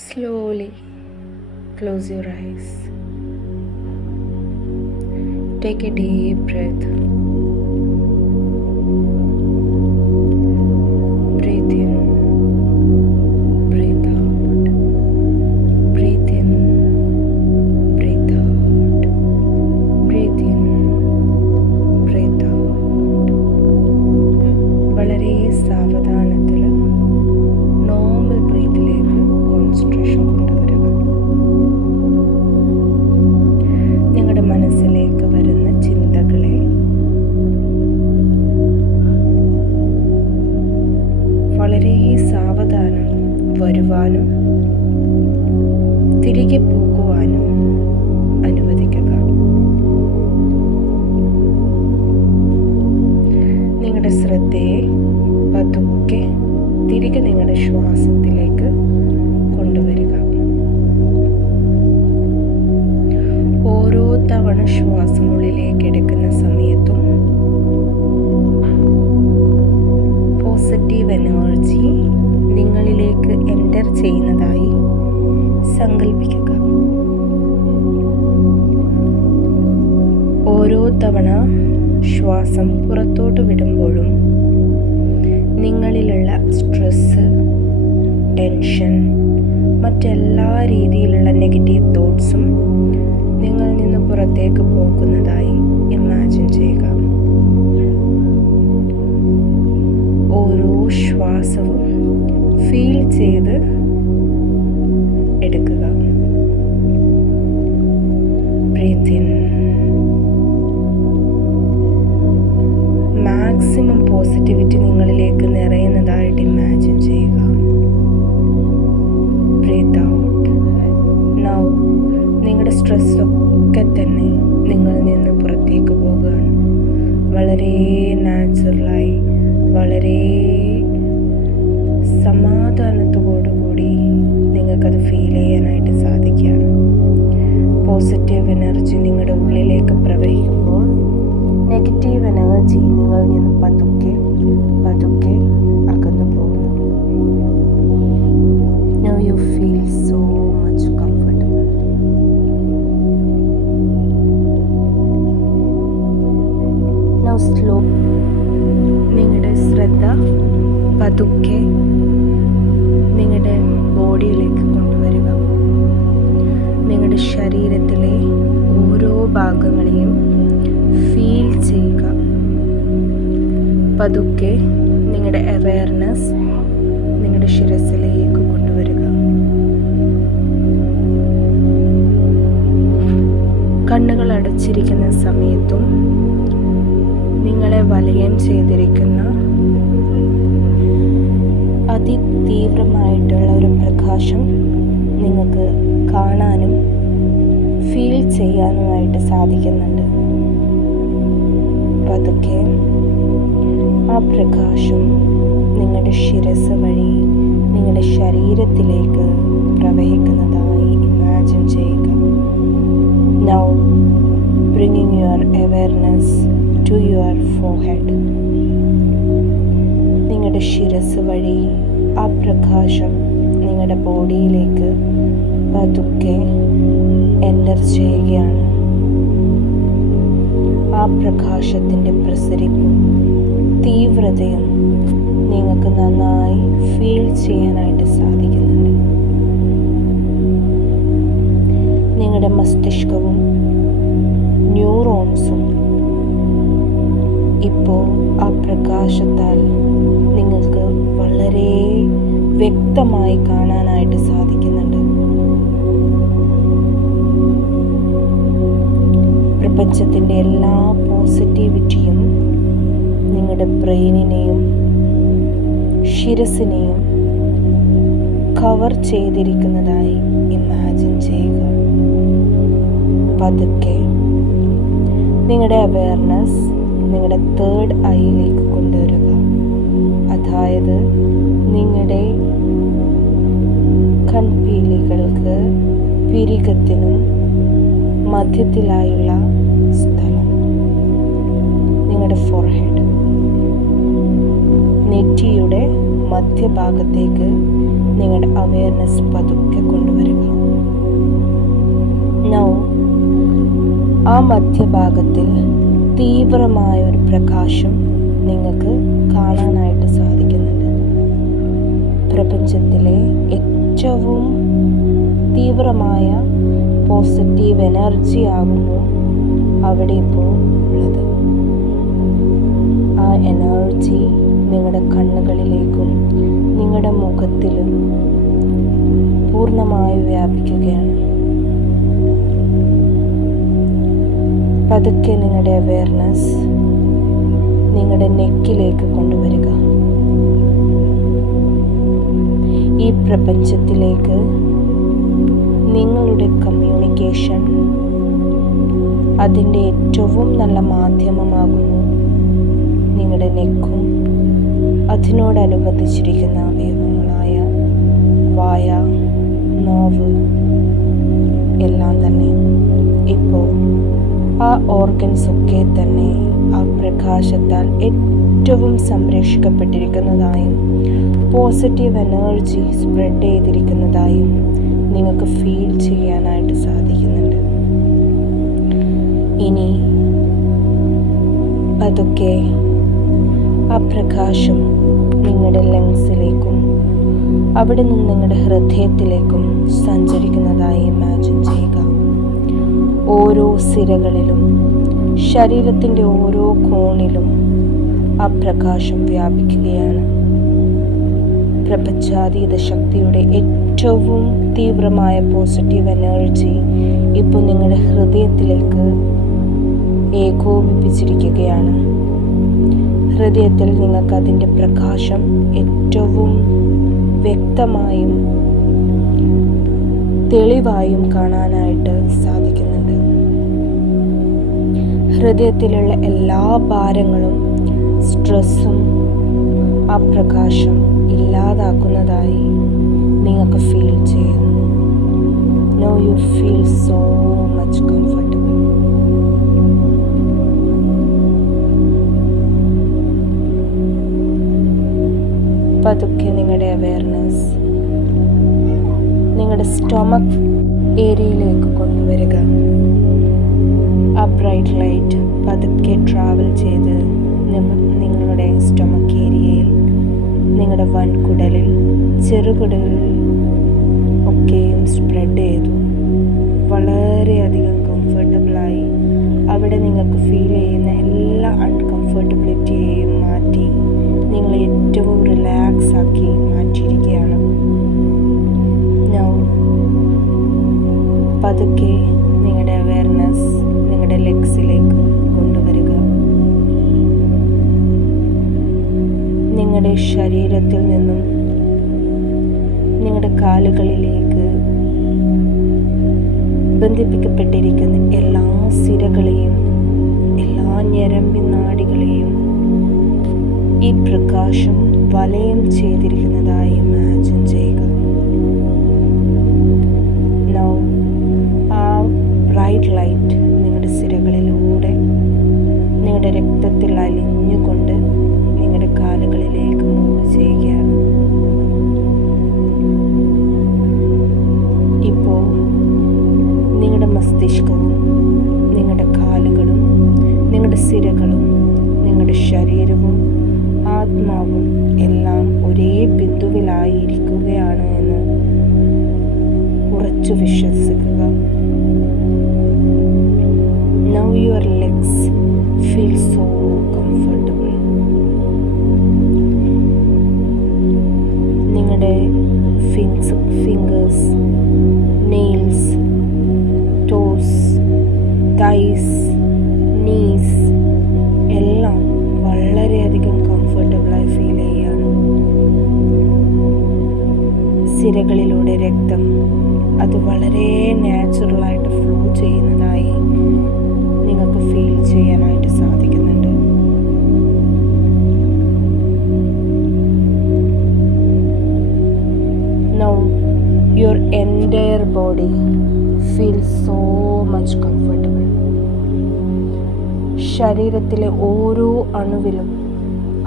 Slowly close your eyes. Take a deep breath. Breathe in, breathe out. Breathe in, breathe out. Breathe in, breathe out. വളരെ സാവധാനത്തിൽ normal ബ്രീത്തിലേക്ക് concentration കൊണ്ടുവരിക. നിങ്ങളുടെ മനസ്സിലേക്ക് വരുന്ന ചിന്തകളെ വളരെ സാവധാനം വരുവാനും തിരികെ പോകുവാനും അനുവദിക്കുക. നിങ്ങളുടെ ശ്രദ്ധയെ പതുക്കെ തിരികെ നിങ്ങളുടെ ശ്വാസത്തിലേക്ക് കൊണ്ടുവരിക. ഓരോ തവണ ശ്വാസം ഉള്ളിലേക്ക് എടുക്കുന്ന സമയത്തും പോസിറ്റീവ് എനർജി നിങ്ങളിലേക്ക് എൻ്റർ ചെയ്യുന്നതായി സങ്കല്പിക്കുക. ഓരോ തവണ ശ്വാസം പുറത്തോട്ട് വിടുമ്പോഴും നിങ്ങളിലുള്ള സ്ട്രെസ്സ്, ടെൻഷൻ, മറ്റെല്ലാ രീതിയിലുള്ള നെഗറ്റീവ് തോട്ട്സും നിങ്ങളിൽ നിന്ന് പുറത്തേക്ക് പോകുന്നതായി ഇമാജിൻ ചെയ്യുക. ഓരോ ശ്വാസവും ഫീൽ ചെയ്ത് എടുക്കുക. Breath in. മാക്സിമം പോസിറ്റിവിറ്റി നിങ്ങളിലേക്ക് നിറയുന്നതായിട്ട് ഇമാജിൻ ചെയ്യുക. Breath out. നൗ നിങ്ങളുടെ സ്ട്രെസ്സൊക്കെ തന്നെ നിങ്ങളിൽ നിന്ന് പുറത്തേക്ക് പോകുകയാണ്. വളരെ നാച്ചുറലായി, വളരെ സമാധാനത്തോടുകൂടി നിങ്ങൾക്കത് ഫീൽ ചെയ്യാനായിട്ട് സാധിക്കുകയാണ്. പോസിറ്റീവ് എനർജി നിങ്ങളുടെ ഉള്ളിലേക്ക് പ്രവഹിക്കുമ്പോൾ നെഗറ്റീവ് എനർജി നിങ്ങളിൽ നിന്ന് പതുക്കെ പതുക്കെ അകന്നു പോകുന്നു. Now you feel so much comfortable. Now slow. നിങ്ങളുടെ ശ്രദ്ധ പതുക്കെ നിങ്ങളുടെ ബോഡിയിലേക്ക് കൊണ്ടുവരിക. നിങ്ങളുടെ ശരീരത്തിലെ ഓരോ ഭാഗങ്ങളെയും ഫീൽ ചെയ്യുക. പതുക്കെ നിങ്ങളുടെ അവയർനെസ് നിങ്ങളുടെ ശിരസിലേക്ക് കൊണ്ടുവരിക. കണ്ണുകൾ അടച്ചിരിക്കുന്ന സമയത്തും നിങ്ങളെ വലയം ചെയ്തിരിക്കുന്ന അതിതീവ്രമായിട്ടുള്ള ഒരു പ്രകാശം നിങ്ങൾക്ക് കാണാനും ഫീൽ ചെയ്യാനുമായിട്ട് സാധിക്കുന്നുണ്ട്. പതുക്കെ ആ പ്രകാശം നിങ്ങളുടെ ശിരസ് വഴി നിങ്ങളുടെ ശരീരത്തിലേക്ക് പ്രവഹിക്കുന്നതായി ഇമാജിൻ ചെയ്യുക. Now bringing your awareness to your forehead. നിങ്ങളുടെ ശിരസ് വഴി ആ പ്രകാശം നിങ്ങളുടെ ബോഡിയിലേക്ക് പതുക്കെ എൻ്റർ ചെയ്യുകയാണ്. ആ പ്രകാശത്തിൻ്റെ പ്രസരിപ്പും തീവ്രതയും നിങ്ങൾക്ക് നന്നായി ഫീൽ ചെയ്യാനായിട്ട് സാധിക്കുന്നുണ്ട്. നിങ്ങളുടെ മസ്തിഷ്കവും ന്യൂറോൺസും ഇപ്പോൾ ആ പ്രകാശത്താൽ നിങ്ങൾക്ക് വളരെ വ്യക്തമായി കാണാനായിട്ട് സാധിക്കുന്നുണ്ട്. പ്രപഞ്ചത്തിൻ്റെ എല്ലാ പോസിറ്റിവിറ്റിയും നിങ്ങളുടെ ബ്രെയിനിനെയും ശിരസിനെയും കവർ ചെയ്തിരിക്കുന്നതായി ഇമാജിൻ ചെയ്യുക. പതുക്കെ നിങ്ങളുടെ അവയർനെസ് നിങ്ങളുടെ തേർഡ് ഐയിലേക്ക് കൊണ്ടുവരിക. അതായത് നിങ്ങളുടെ കൺപീലികൾക്ക് പിരികത്തിനും മധ്യത്തിലായുള്ള സ്ഥലം, നിങ്ങളുടെ ഫോർഹെഡ്, നെറ്റിയുടെ മധ്യഭാഗത്തേക്ക് നിങ്ങളുടെ അവയർനെസ് പതുക്കെ മധ്യഭാഗത്തിൽ തീവ്രമായ ഒരു പ്രകാശം നിങ്ങൾക്ക് കാണാനായിട്ട് സാധിക്കുന്നുണ്ട്. പ്രപഞ്ചത്തിലെ ഏറ്റവും തീവ്രമായ പോസിറ്റീവ് എനർജി ആകുന്നു അവിടെ ഇപ്പോൾ ഉള്ളത്. ആ എനർജി നിങ്ങളുടെ കണ്ണുകളിലേക്കും നിങ്ങളുടെ മുഖത്തിലും പൂർണ്ണമായി വ്യാപിക്കുകയാണ്. പതുക്കെ നിങ്ങളുടെ അവെയർനെസ് നിങ്ങളുടെ നെക്കിലേക്ക് കൊണ്ടുവരിക. ഈ പ്രപഞ്ചത്തിലേക്ക് നിങ്ങളുടെ കമ്മ്യൂണിക്കേഷൻ അതിൻ്റെ ഏറ്റവും നല്ല മാധ്യമമാകുന്നു നിങ്ങളുടെ നെക്കും അതിനോടനുബന്ധിച്ചിരിക്കുന്ന അവയവങ്ങളായ വായ, നാവ് എല്ലാം തന്നെ. ഇപ്പോൾ ആ ഓർഗൻസ് ഒക്കെ തന്നെ ആ പ്രകാശത്താൽ ഏറ്റവും സംരക്ഷിക്കപ്പെട്ടിരിക്കുന്നതായും പോസിറ്റീവ് എനർജി സ്പ്രെഡ് ചെയ്തിരിക്കുന്നതായും നിങ്ങൾക്ക് ഫീൽ ചെയ്യാനായിട്ട് സാധിക്കുന്നുണ്ട്. ഇനി പതുക്കെ ആ പ്രകാശം നിങ്ങളുടെ ലങ്സിലേക്കും അവിടെ നിന്ന് നിങ്ങളുടെ ഹൃദയത്തിലേക്കും സഞ്ചരിക്കുന്നതായി ഇമാജിൻ ചെയ്യുക. ഓരോ സിരകളിലും ശരീരത്തിൻ്റെ ഓരോ കോണിലും ആ പ്രകാശം വ്യാപിക്കുകയാണ്. പ്രപഞ്ചാതീത ശക്തിയുടെ ഏറ്റവും തീവ്രമായ പോസിറ്റീവ് എനർജി ഇപ്പോൾ നിങ്ങളുടെ ഹൃദയത്തിലേക്ക് ഏകോപിപ്പിച്ചിരിക്കുകയാണ്. ഹൃദയത്തിൽ നിങ്ങൾക്ക് അതിൻ്റെ പ്രകാശം ഏറ്റവും വ്യക്തമായും തെളിവായും കാണാനായിട്ട് സാധിക്കുന്നുണ്ട്. ഹൃദയത്തിലുള്ള എല്ലാ ഭാരങ്ങളും സ്ട്രെസ്സും ആ പ്രകാശം ഇല്ലാതാക്കുന്നതായി നിങ്ങൾക്ക് ഫീൽ ചെയ്യുന്നു. Now you feel so much comfortable. പതുക്കെ നിങ്ങളുടെ അവെയർനെസ് നിങ്ങളുടെ സ്റ്റൊമക് ഏരിയയിലേക്ക് കൊണ്ടുവരിക. ആ ബ്രൈറ്റ് ലൈറ്റ് പതുക്കെ ട്രാവൽ ചെയ്ത് നിങ്ങളുടെ സ്റ്റൊമക് ഏരിയയിൽ, നിങ്ങളുടെ വൻകുടലിൽ, ചെറുകുടലിൽ ഒക്കെയും സ്പ്രെഡ് ചെയ്തു. വളരെയധികം കംഫർട്ടബിളായി അവിടെ നിങ്ങൾക്ക് ഫീൽ ചെയ്യുന്ന എല്ലാ അൺകംഫർട്ടബിലിറ്റിയെയും മാറ്റി നിങ്ങളെ ഏറ്റവും റിലാക്സ് ആക്കി മാറ്റിയിരിക്കുകയാണ്. പതുക്കെ നിങ്ങളുടെ അവെയർനെസ് നിങ്ങളുടെ ലെഗ്സിലേക്ക് കൊണ്ടുവരിക. നിങ്ങളുടെ ശരീരത്തിൽ നിന്നും നിങ്ങളുടെ കാലുകളിലേക്ക് ബന്ധിപ്പിക്കപ്പെട്ടിരിക്കുന്ന എല്ലാ സിരകളെയും എല്ലാ ഞരമ്പി നാഡികളെയും ഈ പ്രകാശം വലയം ചെയ്തിരിക്കുന്നതായി ഇമാജിൻ ചെയ്യുക. നൗ ആ ബ്രൈറ്റ് ലൈറ്റ് നിങ്ങളുടെ സിരകളിലൂടെ നിങ്ങളുടെ രക്തത്തിൽ അലിഞ്ഞുകൊണ്ട് നിങ്ങളുടെ കാലുകളിലേക്ക് മൂവ് ചെയ്യുകയാണ്. ഇപ്പോൾ നിങ്ങളുടെ മസ്തിഷ്കവും നിങ്ങളുടെ കാലുകളും നിങ്ങളുടെ സിരകളും നിങ്ങളുടെ ശരീരവും ആത്മാവും എല്ലാം ഒരേ ബിന്ദുവിലായിരിക്കുകയാണ് എന്ന് ഉറച്ചു വിശ്വസിക്കുക. Now your legs feel so comfortable. നിങ്ങളുടെ fingers, nails, toes, thighs, knees എല്ലാം വളരെയധികം കംഫർട്ടബിളായി ഫീൽ ചെയ്യുകയാണ്. സിരകളിലൂടെ രക്തം അത് വളരെ നാച്ചുറലായിട്ട് ഫ്ലോ ചെയ്യുന്നതായി നിങ്ങൾക്ക് ഫീൽ ചെയ്യാനായിട്ട് സാധിക്കുന്നുണ്ട്. Now your entire body feels so much comfortable. ശരീരത്തിലെ ഓരോ അണുവിലും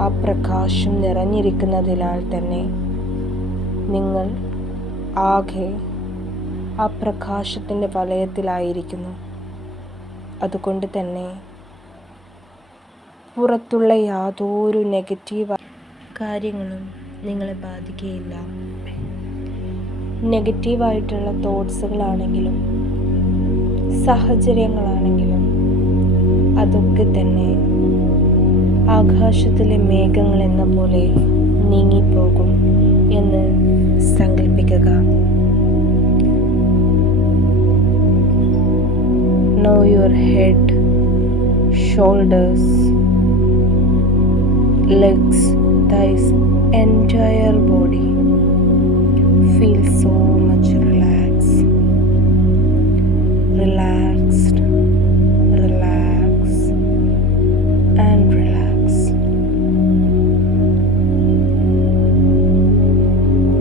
ആ പ്രകാശം നിറഞ്ഞിരിക്കുന്നതിനാൽ തന്നെ നിങ്ങൾ ആകെ ആ പ്രകാശത്തിൻ്റെ വലയത്തിലായിരിക്കുന്നു. അതുകൊണ്ട് തന്നെ പുറത്തുള്ള യാതൊരു നെഗറ്റീവ് കാര്യങ്ങളും നിങ്ങളെ ബാധിക്കുകയില്ല. നെഗറ്റീവായിട്ടുള്ള തോട്ട്സുകളാണെങ്കിലും സാഹചര്യങ്ങളാണെങ്കിലും അതൊക്കെ തന്നെ ആകാശത്തിലെ മേഘങ്ങൾ എന്ന പോലെ നീങ്ങിപ്പോകും എന്ന് സങ്കല്പിക്കുക. Now your head, shoulders, legs, thighs, entire body feel so much relaxed, relaxed, relax and relax.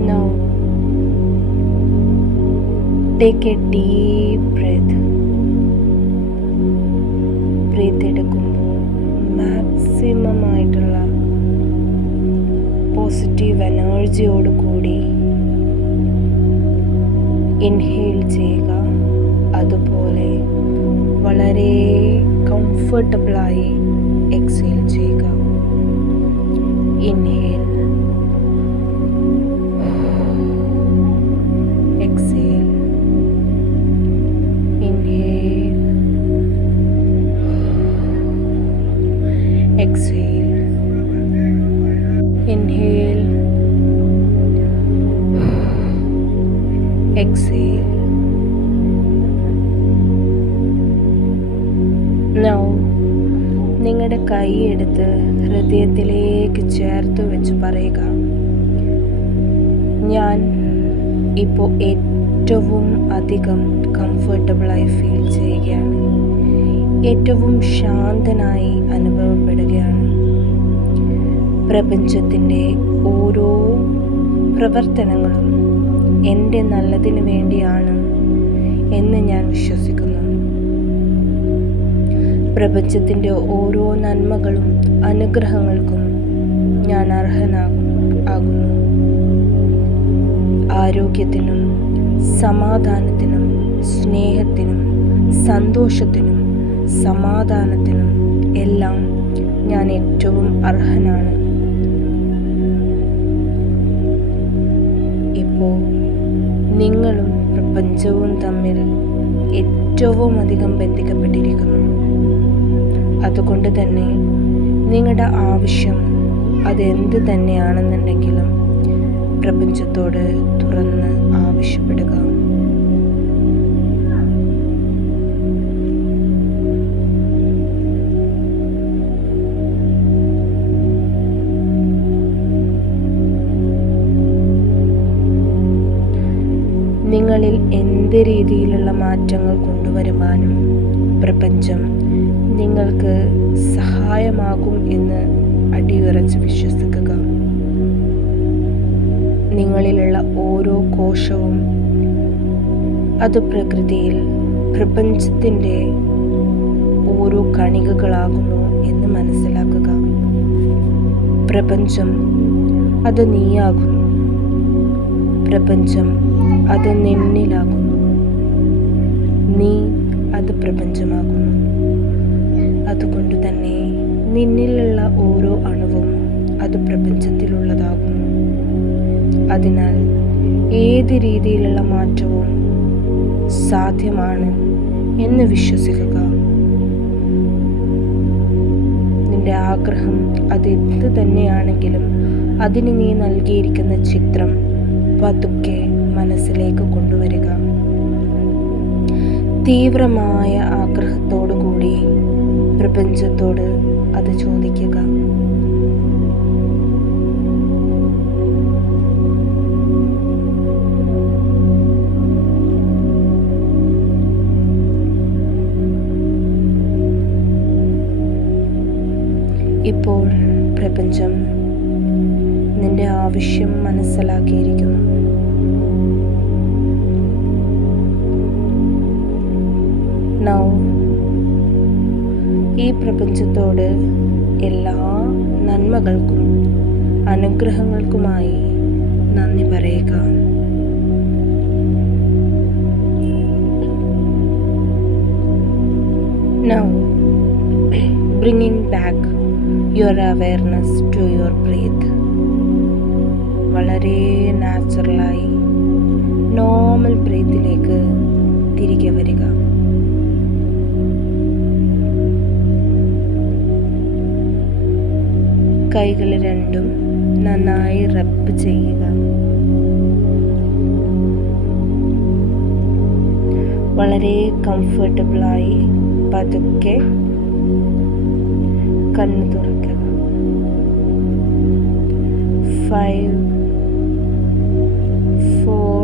Now take a deep breath. Breath എടുക്കുമ്പോൾ മാക്സിമം ആയിട്ടുള്ള പോസിറ്റീവ് എനർജിയോട് കൂടി ഇൻഹെയിൽ ചെയ്യുക. അതുപോലെ വളരെ കംഫർട്ടബിളായി എക്സേൽ ചെയ്യുക. Inhale, exhale, inhale, exhale, inhale, exhale. Now നിങ്ങളുടെ കൈ എടുത്ത് ഹൃദയത്തിലേക്ക് ചേർത്ത് വെച്ച് പറയുക, ഞാൻ ഇപ്പോൾ ഏറ്റവും അധികം കംഫർട്ടബിളായി ഫീൽ ചെയ്യുകയാണ്, ഏറ്റവും ശാന്തനായി അനുഭവപ്പെടുകയാണ്. പ്രപഞ്ചത്തിൻ്റെ ഓരോ പ്രവർത്തനങ്ങളും എൻ്റെ നല്ലതിന് വേണ്ടിയാണ് എന്ന് ഞാൻ വിശ്വസിക്കുന്നു. പ്രപഞ്ചത്തിൻ്റെ ഓരോ നന്മകളും അനുഗ്രഹങ്ങൾക്കും ഞാൻ അർഹനാകുന്നു. ആരോഗ്യത്തിനും സമാധാനത്തിനും സ്നേഹത്തിനും സന്തോഷത്തിനും സമാധാനത്തിനും എല്ലാം ഞാൻ ഏറ്റവും അർഹനാണ്. ഇപ്പോൾ നിങ്ങളും പ്രപഞ്ചവും തമ്മിൽ ഏറ്റവും അധികം ബന്ധിക്കപ്പെട്ടിരിക്കുന്നു. അതുകൊണ്ട് തന്നെ നിങ്ങളുടെ ആവശ്യം അതെന്ത് തന്നെയാണെന്നുണ്ടെങ്കിലും പ്രപഞ്ചത്തോട് തുറന്ന് ആവശ്യപ്പെടുക. നിങ്ങളിൽ എന്ത് രീതിയിലുള്ള മാറ്റങ്ങൾ കൊണ്ടുവരുവാനും പ്രപഞ്ചം നിങ്ങൾക്ക് സഹായമാകും എന്ന് അടിയുറച്ച് വിശ്വസിക്കുക. നിങ്ങളിലുള്ള ഓരോ കോശവും അത് പ്രകൃതിയിൽ പ്രപഞ്ചത്തിൻ്റെ ഓരോ കണികകളാകുന്നു എന്ന് മനസ്സിലാക്കുക. പ്രപഞ്ചം അത് നീയാകുന്നു. പ്രപഞ്ചം അത് നിന്നിലാകുന്നു. നീ അത് പ്രപഞ്ചമാകുന്നു. അതുകൊണ്ട് തന്നെ നിന്നിലുള്ള ഓരോ അണുവും അത് പ്രപഞ്ചത്തിലുള്ളതാകുന്നു. അതിനാൽ ഏത് രീതിയിലുള്ള മാറ്റവും സാധ്യമാണ് എന്ന് വിശ്വസിക്കുക. നിന്റെ ആഗ്രഹം അതെന്ത് തന്നെയാണെങ്കിലും അതിന് നീ നൽകിയിരിക്കുന്ന ചിത്രം പതുക്കെ മനസ്സിലേക്ക് കൊണ്ടുവരിക. തീവ്രമായ ആഗ്രഹത്തോടു കൂടി പ്രപഞ്ചത്തോട് അത് ചോദിക്കുക. ഇപ്പോൾ പ്രപഞ്ചം നിന്റെ ആവശ്യം മനസ്സിലാക്കിയിരിക്കുന്നു. Now ഈ പ്രപഞ്ചത്തോട് എല്ലാ നന്മകൾക്കും അനുഗ്രഹങ്ങൾക്കുമായി നന്ദി പറയുക. Now bringing back your awareness to your breath. വളരെ നാച്ചുറലായി നോർമൽ ബ്രീത്തിലേക്ക് തിരികെ വരിക. കൈകൾ രണ്ടും നന്നായി റബ്ബ് ചെയ്യുക. വളരെ കംഫർട്ടബിളായി പതുക്കെ കണ്ണു തുറക്കുക. 5 4